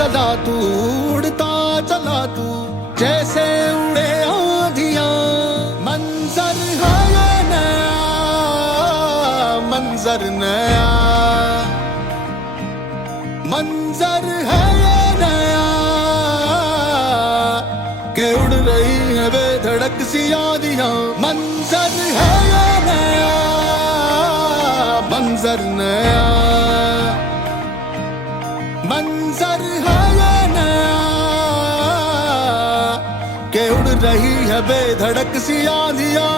चला तू, उड़ता चला तू, जैसे उड़े आंधियां। मंजर है ये नया, मंजर नया, मंजर है ये नया, के उड़ रही है बेधड़क सी आंधियां। मंजर है ये नया, मंजर नया, मंजर है ये नया, के उड़ रही है बेधड़क सी आंधियां।